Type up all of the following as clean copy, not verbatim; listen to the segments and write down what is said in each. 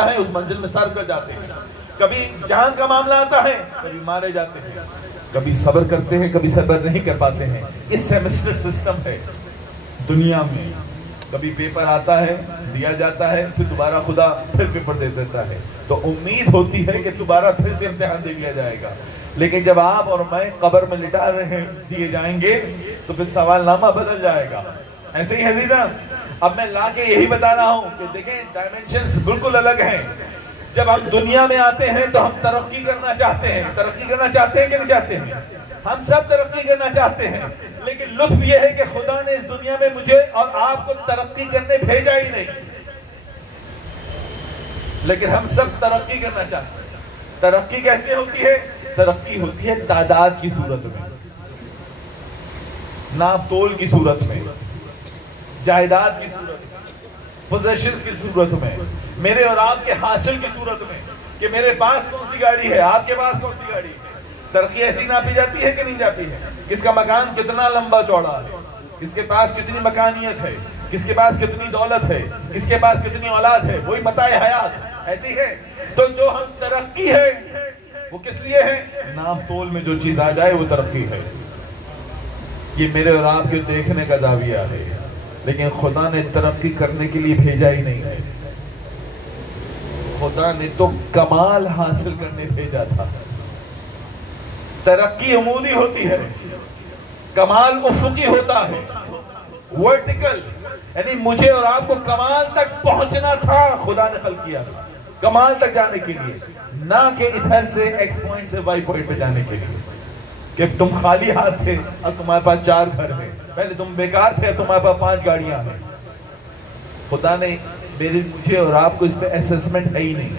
ہے اس منزل میں سر کر جاتے ہیں، کبھی جان کا معاملہ آتا ہے کبھی مارے جاتے ہیں، کبھی صبر کرتے ہیں کبھی صبر نہیں کر پاتے ہیں۔ یہ سیمسٹر سسٹم ہے دنیا میں، کبھی پیپر آتا ہے دیا جاتا ہے پھر دوبارہ خدا پھر پیپر دے دیتا ہے، تو امید ہوتی ہے کہ دوبارہ پھر سے امتحان دے لیا جائے گا، لیکن جب آپ اور میں قبر میں لٹا رہے دیے جائیں گے تو پھر سوال نامہ بدل جائے گا۔ ایسے ہی عزیزان، اب میں لا کے یہی بتا رہا ہوں کہ دیکھیں ڈائمنشنز بالکل الگ ہیں۔ جب ہم دنیا میں آتے ہیں تو ہم ترقی کرنا چاہتے ہیں، ترقی کرنا چاہتے ہیں کہ نہیں چاہتے ہیں؟ ہم سب ترقی کرنا چاہتے ہیں، لیکن لطف یہ ہے کہ خدا نے اس دنیا میں مجھے اور آپ کو ترقی کرنے بھیجا ہی نہیں، لیکن ہم سب ترقی کرنا چاہتے ہیں۔ ترقی کیسے ہوتی ہے؟ ترقی ہوتی ہے تعداد کی صورت میں، ناپ تول کی صورت میں، جائیداد کی صورت میں، پوزیشنز کی صورت میں، میرے اور آپ کے حاصل کی صورت میں، کہ میرے پاس کون سی گاڑی ہے، آپ کے پاس کون سی گاڑی ہے۔ ترقی ایسی ناپی جاتی ہے کہ نہیں جاتی ہے؟ کس کا مکان کتنا لمبا چوڑا ہے، کس کے پاس کتنی مکانیت ہے، کس کے پاس کتنی دولت ہے، کس کے پاس کتنی اولاد ہے، وہی متاع حیات ایسی ہے۔ تو جو ہم ترقی ہے وہ کس لیے ہے؟ ناپ تول میں جو چیز آ جائے وہ ترقی ہے۔ یہ میرے اور آپ کے دیکھنے کا زاویہ ہے، لیکن خدا نے ترقی کرنے کے لیے بھیجا ہی نہیں ہے، خدا نے تو کمال حاصل کرنے بھیجا تھا۔ ترقی عمودی ہوتی ہے، کمال افقی ہوتا ہے، ورٹیکل، یعنی مجھے اور آپ کو کمال تک پہنچنا تھا، خدا نے خلق کیا تھا کمال تک جانے کے لیے، نہ کہ ادھر سے ایکس پوائنٹ سے وائی پوائنٹ پہ جانے کے لیے، کہ تم خالی ہاتھ تھے اور تمہارے پاس 4 گھر ہیں، پہلے تم بیکار تھے اور تمہارے پاس 5 گاڑیاں ہیں۔ خدا نے مجھے اور آپ کو اس پہ اسیسمنٹ ہے ہی نہیں،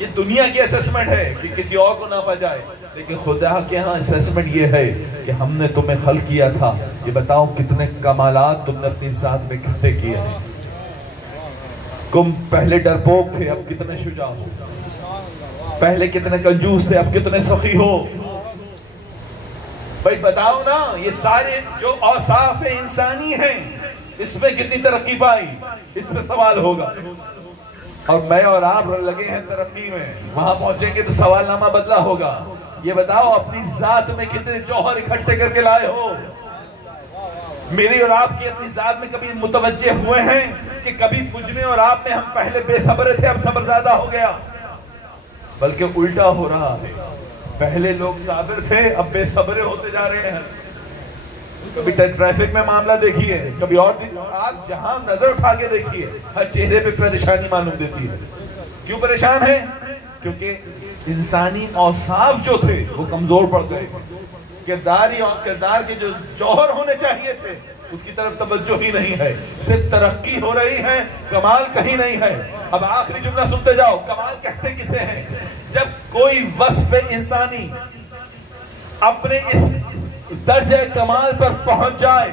یہ دنیا کی اسیسمنٹ ہے کہ کسی اور کو ناپا جائے، لیکن خدا کے ہاں اسیسمنٹ یہ ہے کہ ہم نے تمہیں خلق کیا تھا، یہ بتاؤ کتنے کمالات تم نے اپنی ذات میں اکٹھے کیے ہیں۔ تم پہلے ڈرپوک تھے اب کتنے شجاع ہو، پہلے کتنے کنجوس تھے اب کتنے سخی ہو۔ بھائی بتاؤ نا، یہ سارے جو اوصاف انسانی ہیں اس میں کتنی ترقی پائی، اس پہ سوال ہوگا۔ اور میں اور آپ لگے ہیں ترقی میں، وہاں پہنچیں گے تو سوال نامہ بدلا ہوگا۔ یہ بتاؤ اپنی ذات میں کتنے جوہر اکٹھے کر کے لائے ہو۔ میری اور آپ کی اپنی ذات میں کبھی متوجہ ہوئے ہیں کہ کبھی مجھ میں اور آپ میں ہم پہلے بے صبر تھے اب صبر زیادہ ہو گیا؟ بلکہ الٹا ہو رہا ہے، پہلے لوگ صابر تھے اب بے صبر ہوتے جا رہے ہیں۔ کبھی ٹریفک میں معاملہ دیکھیے، کبھی اور آپ جہاں نظر اٹھا کے دیکھیے، ہر چہرے پہ پریشانی معلوم دیتی ہے۔ کیوں پریشان ہے؟ کیونکہ انسانی اوصاف جو تھے وہ کمزور پڑ گئے، کردار کے جو جوہر ہونے چاہیے تھے اس کی طرف توجہ ہی نہیں ہے، صرف ترقی ہو رہی ہے، کمال کہیں نہیں ہے۔ اب آخری جملہ سنتے جاؤ، کمال کہتے کسے ہیں؟ جب کوئی وصف انسانی اپنے اس درجہ کمال پر پہنچ جائے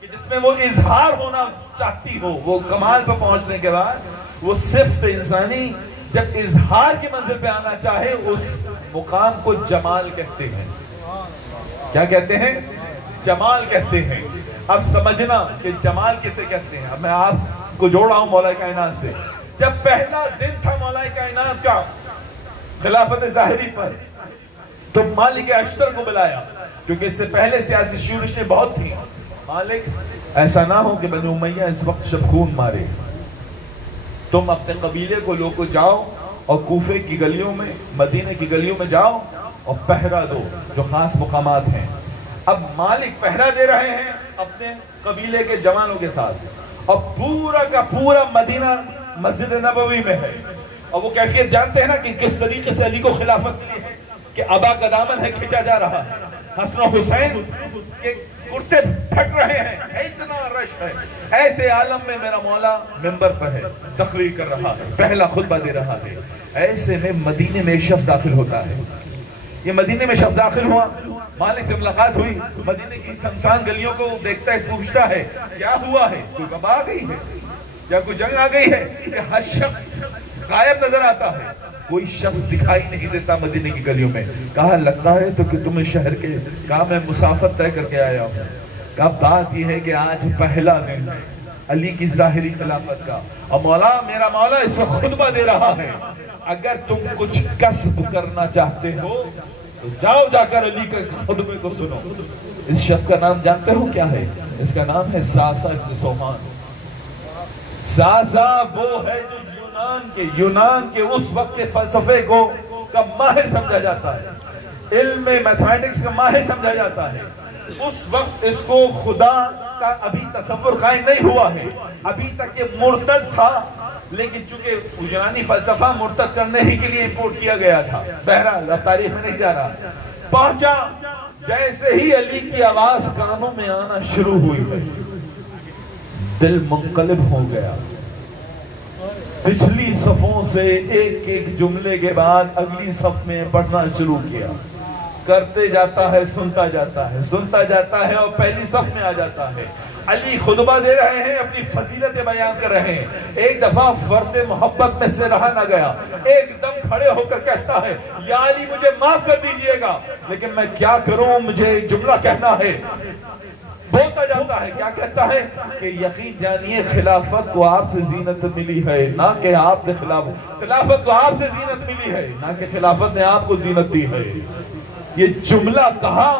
کہ جس میں وہ اظہار ہونا چاہتی ہو، وہ کمال پر پہنچنے کے بعد وہ صفت انسانی جب اظہار کی منزل پہ آنا چاہے اس مقام کو جمال کہتے ہیں۔ کیا کہتے ہیں؟ جمال کہتے ہیں۔ اب سمجھنا کہ جمال کسے کہتے ہیں۔ اب میں آپ کو جوڑ رہا ہوں مولا کائنات سے۔ جب پہلا دن تھا مولا کائنات کا خلافت ظاہری پر، تو مالک اشتر کو بلایا، کیونکہ اس سے پہلے سیاسی شورشیں بہت تھیں۔ مالک ایسا نہ ہو کہ بنو امیہ اس وقت شبخون مارے، تم اپنے قبیلے کو لوگ کو جاؤ اور کوفے کی گلیوں میں، مدینہ کی گلیوں میں جاؤ اور پہرا دو جو خاص مقامات ہیں۔ اب مالک پہرا دے رہے ہیں اپنے قبیلے کے جوانوں کے ساتھ، اور پورا کا پورا مدینہ مسجد نبوی میں ہے، اور وہ کیفیت جانتے ہیں نا کہ کس طریقے سے علی کو خلافت ملی ہے، کہ ابا کا دامن ہے کھینچا جا رہا ہے، حسن و حسین کے کرتے پھٹ رہے ہیں، اتنا رش ہے۔ ایسے عالم میں میرا مولا منبر پر ہے، تقریر کر رہا ہے، پہلا خطبہ دے رہا ہے۔ ایسے میں مدینے میں ایک شخص داخل ہوتا ہے۔ یہ مدینے میں شخص داخل ہوا، مالک سے ملاقات ہوئی، مدینے کی سنسان گلیوں کو دیکھتا ہے، پوچھتا ہے کیا ہوا ہے، کوئی وبا آ گئی ہے یا کوئی جنگ آ گئی ہے؟ کہ ہر شخص غائب نظر آتا ہے، کوئی شخص دکھائی نہیں دیتا مدینے کی گلیوں میں۔ کہا لگتا ہے تو کہ تم شہر کے، کہا میں مسافت طے کر کے آیا ہوں۔ کہا بات یہ ہے کہ آج پہلا دن علی کی ظاہری خلافت کا. اور میرا مولا اس وقت خطبہ دے رہا ہے, اگر تم کچھ کسب کرنا چاہتے ہو تو جاؤ جا کر علی کے خطبے کو سنو. اس شخص کا نام جانتے ہو کیا ہے؟ اس کا نام ہے ساسا بن سومان. ساسا وہ ہے جو یونان کے اس وقت کے فلسفے کو کا ماہر سمجھا جاتا ہے, علم میتھمیٹکس کا ماہر سمجھا جاتا ہے. اس وقت اس کو خدا کا ابھی تصور قائم نہیں ہوا ہے, ابھی تک یہ مرتد تھا, لیکن چونکہ یونانی فلسفہ مرتد کرنے ہی کے لیے امپورٹ کیا گیا تھا. بہرحال اب تاریخ میں نہیں جا رہا. پہنچا, جیسے ہی علی کی آواز کانوں میں آنا شروع ہوئی ہے, دل منقلب ہو گیا. پچھلی صفوں سے ایک ایک جملے کے بعد اگلی صف میں پڑھنا شروع کیا. کرتے جاتا ہے, سنتا جاتا ہے, سنتا جاتا ہے, اور پہلی صف میں آ جاتا ہے. علی خطبہ دے رہے ہیں, اپنی فضیلتیں بیان کر رہے ہیں. ایک دفعہ فرد محبت میں سے رہا نہ گیا, ایک دم کھڑے ہو کر کہتا ہے, یا علی مجھے معاف کر دیجئے گا, لیکن میں کیا کروں, مجھے جملہ کہنا ہے. بولتا جاتا ہے, کیا کہتا ہے کہ یقین جانیے خلافت کو آپ سے زینت ملی ہے, نہ کہ آپ نے خلافت کو آپ سے زینت ملی ہے, نہ کہ خلافت نے آپ کو زینت دی ہے. یہ جملہ کہا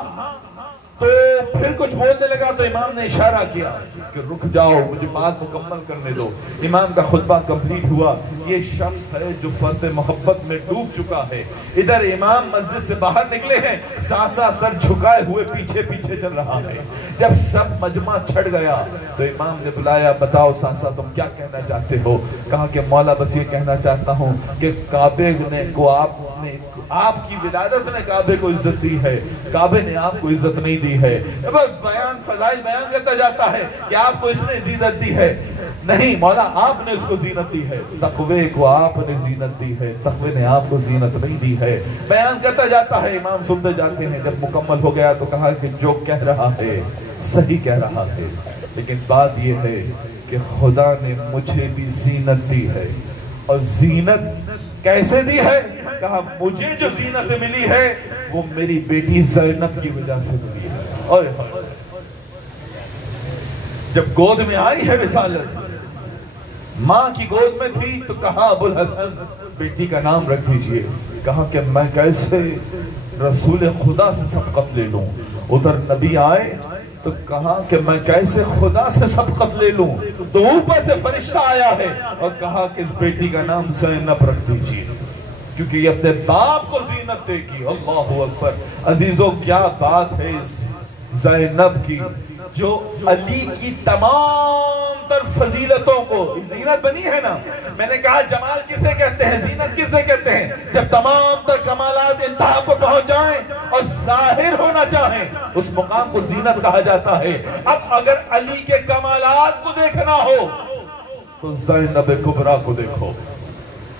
تو پھر کچھ بولنے لگا تو امام نے اشارہ کیا کہ رک جاؤ, مجھے بات مکمل کرنے دو. امام کا خطبہ کمپلیٹ ہوا. یہ شخص ہے جو فرد محبت میں ڈوب چکا ہے. ادھر امام مسجد سے باہر نکلے ہیں, ساسا سر جھکائے ہوئے پیچھے پیچھے چل رہا ہے. جب سب مجمع چھڑ گیا تو امام نے بلایا, بتاؤ ساسا تم کیا کہنا چاہتے ہو؟ کہا کہ مولا بس یہ کہنا چاہتا ہوں کہ کعبے کو آپ کی ولادت نے کعبے کو عزت دی ہے, کعبے نے آپ کو عزت نہیں دی ہے. بس بیان فضائل بیان کرتا جاتا ہے کہ آپ کو اس نے زینت دی ہے. نہیں مولا, آپ نے اس کو زینت دی ہے. تقوی کو آپ نے زینت دی ہے, تقوی نے آپ کو زینت نہیں دی ہے. بیان کرتا جاتا ہے, امام سنتے جاتے ہیں. جب مکمل ہو گیا تو کہا کہ جو کہہ رہا ہے صحیح کہہ رہا ہے, لیکن بات یہ ہے کہ خدا نے مجھے بھی زینت دی ہے. اور زینت کیسے دی ہے؟ کہا مجھے جو زینت ملی ہے وہ میری بیٹی زینب کی وجہ سے ملی ہے. اور جب گود میں آئی ہے رسالت, ماں کی گود میں تھی, تو کہا ابو الحسن بیٹی کا نام رکھ دیجئے. کہا کہ میں کیسے رسول خدا سے سبقت لے لوں. ادھر نبی آئے تو کہا کہ میں کیسے خدا سے سبقت لے لوں. تو اوپر سے فرشتہ آیا ہے اور کہا کہ اس بیٹی کا نام زینب رکھ دیجئے, کیونکہ یہ اپنے باپ کو زینت دے گی. اللہ اکبر. عزیزوں کیا بات ہے اس زینب کی, جو علی کی تمام تر فضیلتوں کو, زینت بنی ہے نا. میں نے کہا جمال کسے کہتے ہیں, زینت کسے کہتے ہیں؟ جب تمام تر کمالات انتہا پر پہنچ جائیں اور ظاہر ہونا چاہیں, اس مقام کو زینت کہا جاتا ہے. اب اگر علی کے کمالات کو دیکھنا ہو تو زینب کبریٰ کو دیکھو,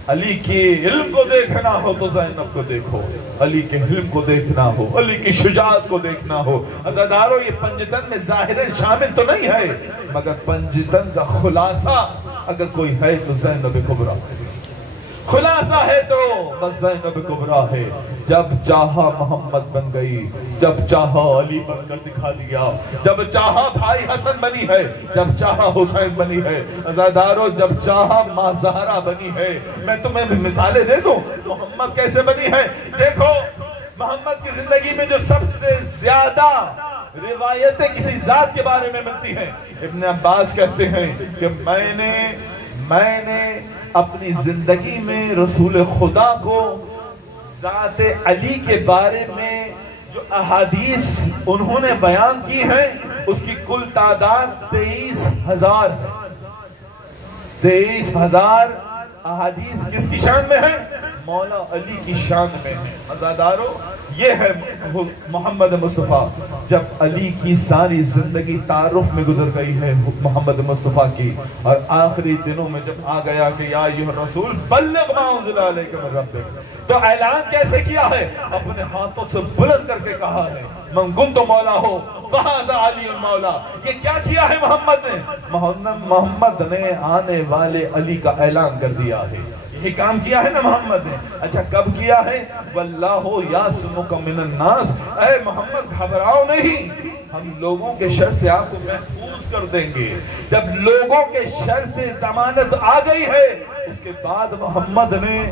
علی کے علم کو دیکھنا ہو تو زینب کو دیکھو, علی کے علم کو دیکھنا ہو, علی کی شجاعت کو دیکھنا ہو. عزیزارو یہ پنجتن میں ظاہراً شامل تو نہیں ہے, مگر پنجتن کا خلاصہ اگر کوئی ہے تو زینب کبریٰ. خلاصہ ہے تو بس زینب کبریٰ ہے. جب چاہا محمد بن گئی, جب چاہا علی بن کر دکھا دیا, جب چاہا بھائی حسن بنی ہے, جب چاہا حسین بنی ہے. عزیزارو جب چاہا ماں زہرا بنی ہے. میں تمہیں مثالیں دے دوں محمد کیسے بنی ہے. دیکھو محمد کی زندگی میں جو سب سے زیادہ روایتیں کسی ذات کے بارے میں ملتی ہیں, ابن عباس کہتے ہیں کہ میں نے اپنی زندگی میں رسول خدا کو ذات علی کے بارے میں جو احادیث انہوں نے بیان کی ہیں اس کی کل تعداد 23,000 ہے. 23,000 احادیث کس کی شان میں ہے؟ مولا علی کی شان میں ہے. عزیزارو یہ ہے محمد مصطفیٰ. جب علی کی ساری زندگی تعارف میں گزر گئی ہے محمد مصطفیٰ کی, اور آخری دنوں میں جب آ گیا کہ یا ایھا الرسول بلغ ما انزل الیک من ربک, تو اعلان کیسے کیا ہے؟ اپنے ہاتھوں سے بلند کر کے کہا ہے من کنت مولا ہو فہذا علی المولا. یہ کیا کیا ہے محمد نے؟ محمد نے آنے والے علی کا اعلان کر دیا ہے. یہ کام کیا ہے نا محمد نے. اچھا کب کیا ہے؟ واللہ یعصمک من الناس. اے محمد گھبراؤ نہیں, ہم لوگوں کے شر سے آپ کو محفوظ کر دیں گے. جب لوگوں کے شر سے ضمانت آ گئی ہے، اس کے بعد محمد نے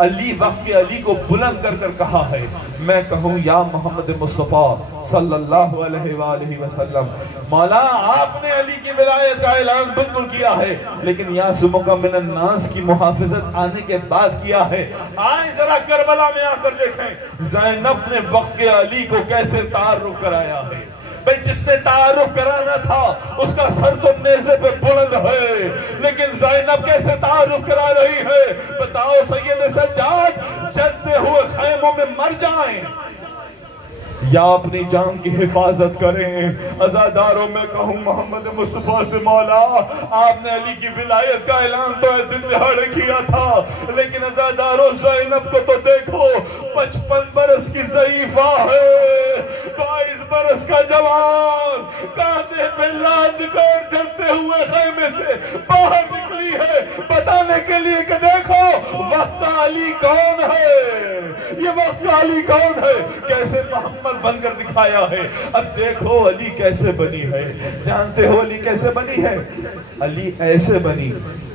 علی وقت کے علی کو بلند کر کر کہا ہے، میں کہوں یا محمد مصطفیٰ صلی اللہ علیہ وآلہ وسلم، مولا آپ نے علی کی ولایت کا اعلان بالکل کیا ہے، لیکن یعصمک من الناس کی محافظت آنے کے بعد کیا ہے. آئیں ذرا کربلا میں آ کر دیکھیں زینب نے وقت کے علی کو کیسے تعارف کرایا ہے. بھئی جس نے تعارف کرانا تھا اس کا سر تو نیزے پہ بلند ہے، لیکن زینب کیسے تعارف کرا رہی ہے؟ بتاؤ سید سجاد جلتے ہوئے خیموں میں مر جائیں یا اپنی جان کی حفاظت کریں. عزاداروں میں کہوں محمد مصطفیٰ سے، مولا آپ نے علی کی ولایت کا اعلان تو دن دہاڑے کیا تھا، لیکن عزاداروں زینب کو تو دیکھو، 55 برس کی ضعیفہ ہے، 22 برس کا جوان کاندھے پہ لاد کر چلتے ہوئے خیمے سے باہر نکلی ہے بتانے کے لیے کہ دیکھو وقت علی کون ہے، یہ وقت علی کون ہے. کیسے محمد بن کر دکھایا ہے. اب دیکھو علی کیسے بنی ہے. جانتے ہو علی کیسے بنی ہے؟ علی ایسے بنی،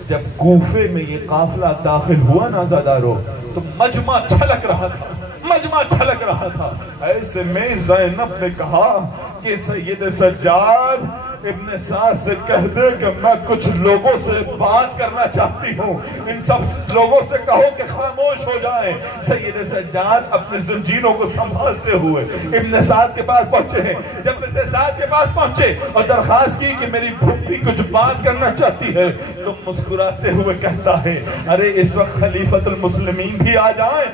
جب کوفے میں یہ قافلہ داخل ہوا نا عزادارو تو مجمع چھلک رہا تھا، مجمع چھلک رہا تھا. ایسے میں زینب نے کہا کہ سید سجاد ابن سعد سے کہہ دے کہ میں کچھ لوگوں سے بات کرنا چاہتی ہوں، ان سب لوگوں سے کہو کہ خاموش ہو جائیں. سید سجاد اپنے زنجیروں کو سنبھالتے ہوئے ابن سعد کے پاس پہنچے ہیں. جب ابن سعد کے پاس پہنچے اور درخواست کی کہ میری پھوپھی کچھ بات کرنا چاہتی ہے تو مسکراتے ہوئے کہتا ہے، ارے اس وقت خلیفۃ المسلمین بھی آ جائیں،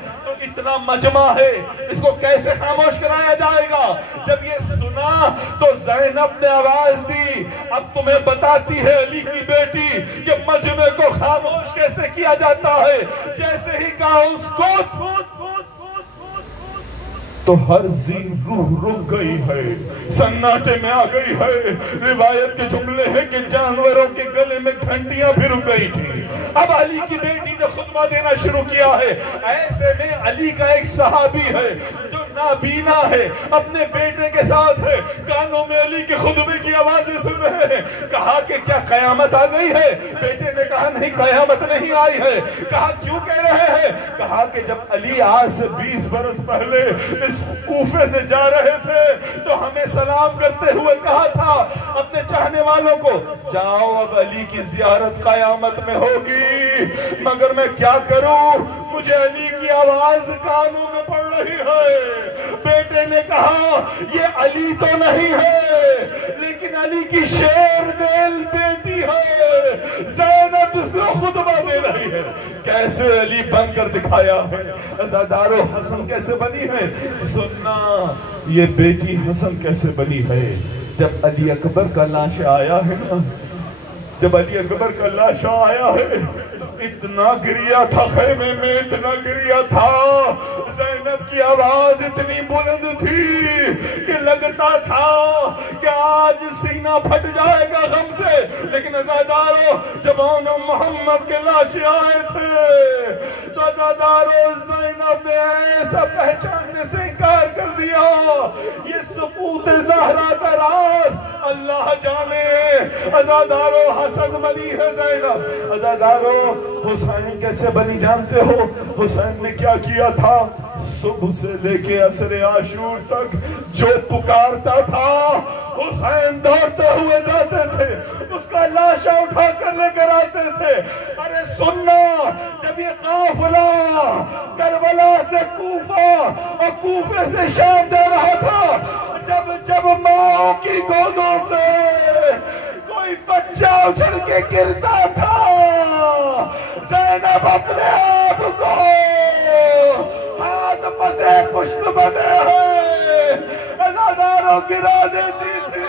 اتنا مجمع ہے، اس کو کیسے خاموش کرایا جائے گا. جب یہ سنا تو زینب نے آواز دی، اب تمہیں بتاتی ہے علی کی بیٹی کہ مجمع کو خاموش کیسے کیا جاتا ہے. جیسے ہی کہا اس کو تو ہر زین روح رک گئی ہے، سناٹے میں آ گئی ہے. روایت کے جملے ہیں کہ جانوروں کے گلے میں گھنٹیاں بھی رک گئی تھی. اب علی کی بیٹی نے خطبہ دینا شروع کیا ہے. ایسے میں علی کا ایک صحابی ہے جو نابینا ہے، اپنے بیٹے کے ساتھ ہے، کانوں میں علی کے خطبے کی آوازیں سن رہے ہیں. کہا کہ کیا قیامت آ گئی ہے؟ بیٹے نے کہا نہیں قیامت نہیں آئی ہے. کہا کیوں کہہ رہے ہیں؟ کہا کہ جب علی آج سے 20 برس پہلے اس کوفے سے جا رہے تھے تو ہمیں سلام کرتے ہوئے کہا تھا اپنے چاہنے والوں کو، جاؤ اب علی کی زیارت قیامت میں ہوگی، مگر میں کیا کروں، مجھے علی کی آواز کانوں میں پڑ رہی ہے. بیٹے نے کہا یہ علی تو نہیں ہے لیکن علی کی شیر دل بیٹی ہے، زینب اس کو خطبہ دے رہی ہے. کیسے علی بن کر دکھایا ہے. عزادارو حسن کیسے بنی ہے؟ سننا یہ بیٹی حسن کیسے بنی ہے. جب علی اکبر کا لاشا آیا ہے نا، جب علی اکبر کا لاشا آیا ہے تو اتنا گریا تھا خیمے میں، اتنا گریا تھا. زینب کی آواز اتنی بلند تھی کہ لگتا تھا کہ آج سینہ پھٹ جائے گا غم سے. لیکن عزادارو جب محمد کے لاشے آئے تھے تو عزادارو زینب نے ایسا پہچاننے سے انکار کر دیا. یہ سقوط زہرا کا راز اللہ جانے. عزادارو حسن بنی ہے زینب. عزادارو حسین کیسے بنی جانتے ہو؟ حسین نے کیا کیا تھا؟ صبح سے لے کے عصر عاشور تک جو پکارتا تھا حسین دوڑتے ہوئے جاتے تھے، اس کا لاشا اٹھا کر لے کر آتے تھے. ارے سننا، جب یہ قافلہ کربلا سے کوفہ اور کوفے سے شام جا رہا تھا، جب ماں کی گودوں سے کوئی بچہ اچھل کے گرتا تھا، زینب اپنے آپ کو ہاتھ پسے پشت بنے ہیں عزاداروں گرا دیتی تھی.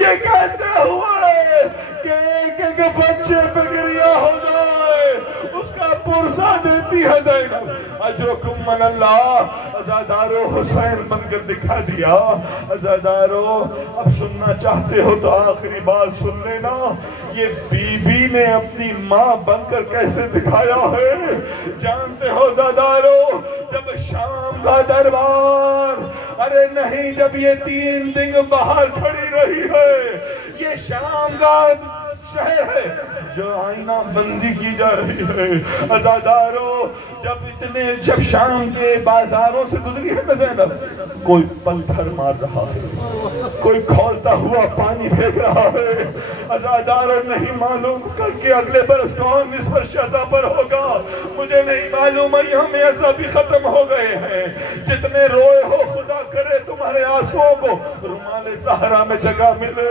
یہ کہتے ہوئے کہ ایک ایک بچے پہ گریا ہو جائے اس کا پرسا دیتی ہے زینب. اجرکم من اللہ. عزادارو حسین بن کر دکھا دیا. عزادارو اب سننا چاہتے ہو تو آخری بات سن لینا. یہ بی بی نے اپنی ماں بن کر کیسے دکھایا ہے جانتے ہو عزادارو؟ جب شام کا دربار ارے نہیں، جب یہ 3 دن باہر کھڑی رہی ہے، یہ شام کا شہر ہے جو آئینہ بندی کی جا رہی ہے۔ عزادارو، جب شام کے بازاروں سے گزری ہے نا زینب، کوئی پتھر مار رہا ہے، کوئی کھولتا ہوا پانی پھینک رہا ہے۔ عزادارو، نہیں معلوم کر کے اگلے برس کون اس پر شہزہ پر ہوگا، مجھے نہیں معلوم، یہاں میں ایسا بھی ختم ہو گئے ہیں۔ جتنے روئے ہو خدا کرے تمہارے آنسوؤں کو رومال صحرا میں جگہ ملے،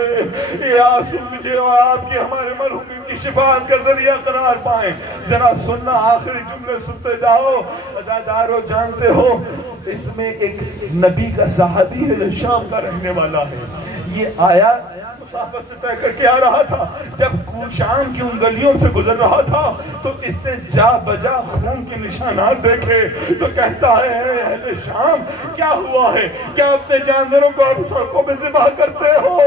یہ آنسو مجھے اور آپ کی ہمارے مرحومین کی شفاعت کا ذریعہ قرار پائیں۔ ذرا سننا، آخری جملے سنتے جاؤ۔ عزادارو، جانتے ہو اس میں ایک نبی کا صحابی ہے جو شام کا رہنے والا ہے، یہ آیا مسافر سے طے کر کے آ رہا تھا، جب شام کی ان گلیوں سے گزر رہا تھا تو اس نے جا بجا خون کے نشانات دیکھے تو کہتا ہے، اے اہل شام، کیا ہوا ہے؟ کیا اپنے جانوروں کو اب سڑکوں میں ذبح کرتے ہو؟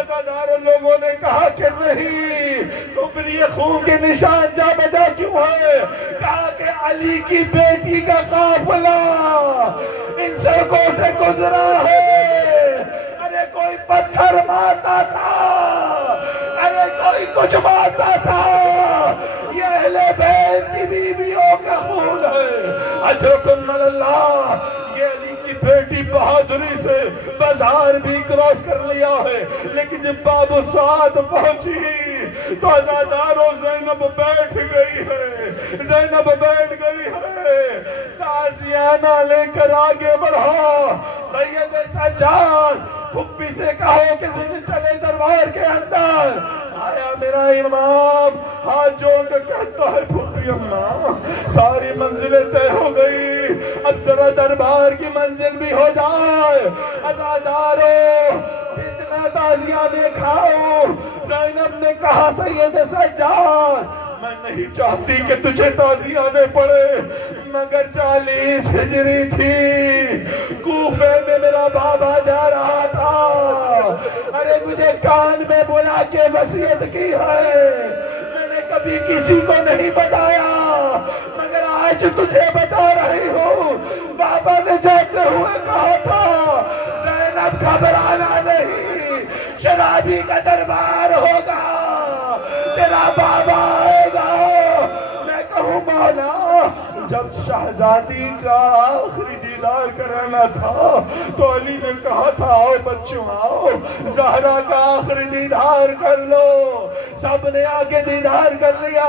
عزاداروں، لوگوں نے کہا کہ نہیں، تو پھر یہ خون کے نشان جا بجا کیوں ہے؟ کہا کہ علی کی بیٹی کا قافلہ ان سڑکوں سے گزرا ہے، ارے کوئی پتھر مارتا تھا، ارے کوئی کچھ مارتا تھا، یہ اہل بیت کی بیویوں کا خون ہے۔ اجرکم اللہ، یہ علی کی بیٹی بہادری سے بازار بھی کراس کر لیا ہے، لیکن جب باب سعد پہنچی تو عزادارو زینب بیٹھ گئی ہے، زینب بیٹھ گئی ہے۔ تازیانہ لے کر آگے بڑھا، سید سجاد پھپھی سے کہو کہ چلے دربار کے اندر۔ آیا میرا امام، ہاتھ جوڑ کے کہتا ہے، پھپھی اماں ساری منزلیں طے ہو گئی، اب ذرا دربار کی منزل بھی ہو جائے۔ عزادارو، کتنا تازیہ میں کھاؤ؟ زینب نے کہا، سید سجاد، میں نہیں چاہتی کہ تجھے تازیہ آنے پڑے، مگر 40 ہجری تھی، کوفے میں میرا بابا جا رہا تھا، ارے مجھے کان میں بلا کے وصیت کی ہے، میں نے کبھی کسی کو نہیں بتایا، مگر آج تجھے بتا رہی ہوں۔ بابا نے جاتے ہوئے کہا تھا، زینب گھبرانا نہیں، شرابی کا دربار ہوگا، تیرا بابا آئے گا۔ میں کہوں مولا، جب شہزادی کا آخری دیدار کرانا تھا تو علی نے کہا تھا، آؤ بچوں آؤ، زہرا کا آخری دیدار کر لو۔ سب نے آگے دیدار کر لیا۔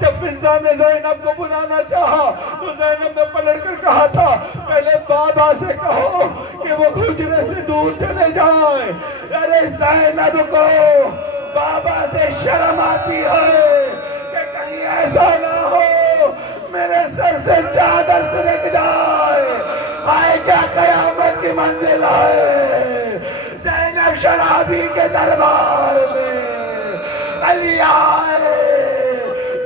جب فضہ نے زینب کو بلانا چاہا تو زینب نے پلٹ کر کہا تھا، پہلے بابا سے کہو کہ وہ حجرے سے دور چلے جائیں۔ ارے زینب کو بابا سے شرم آتی ہے کہ کہیں ایسا نہ ہو میرے سر سے چادر سرک جائے، آئے کیا قیامت کی منزل آئے۔ زینب شرابی کے دربار میں، علی آئے،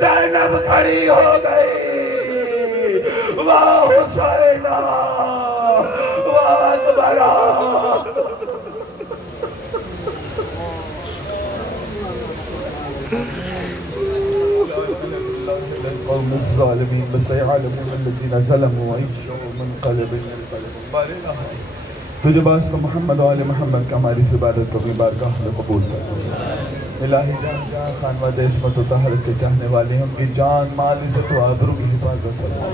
زینب کھڑی ہو گئی، واہ حسینہ واہ اکبرہ۔ قوم الظالمین بسيعلمون الذين ظلموا أي منقلب تجھے واسطہ محمد و آل محمد کا ہماری اس عبادت کو بھی بارگاہ میں قبول کر۔ الہی جان جان خانواد عصمت و طہارت کے چاہنے والے ہیں، ان کی جان مال عزت و آبرو کی حفاظت فرما۔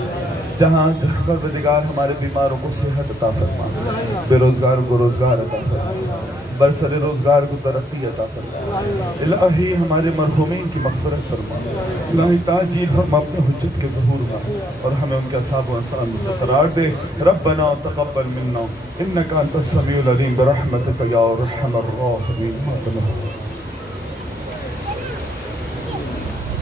جہاں پروردگار ہمارے بیماروں کو صحت عطا فرما، بے روزگاروں کو روزگار عطا فرما، برسر روزگار کو ترقی عطا فرما۔ الہی ہمارے مرحومین کی مغفرت فرما، الہی تعجیل فرما اپنے حجت کے ظہور کا، اور ہمیں ان کے اصحاب و انصار میں سے قرار دے۔ ربنا تقبل منا انک انت السمیع العلیم برحمتک یا ارحم الراحمین۔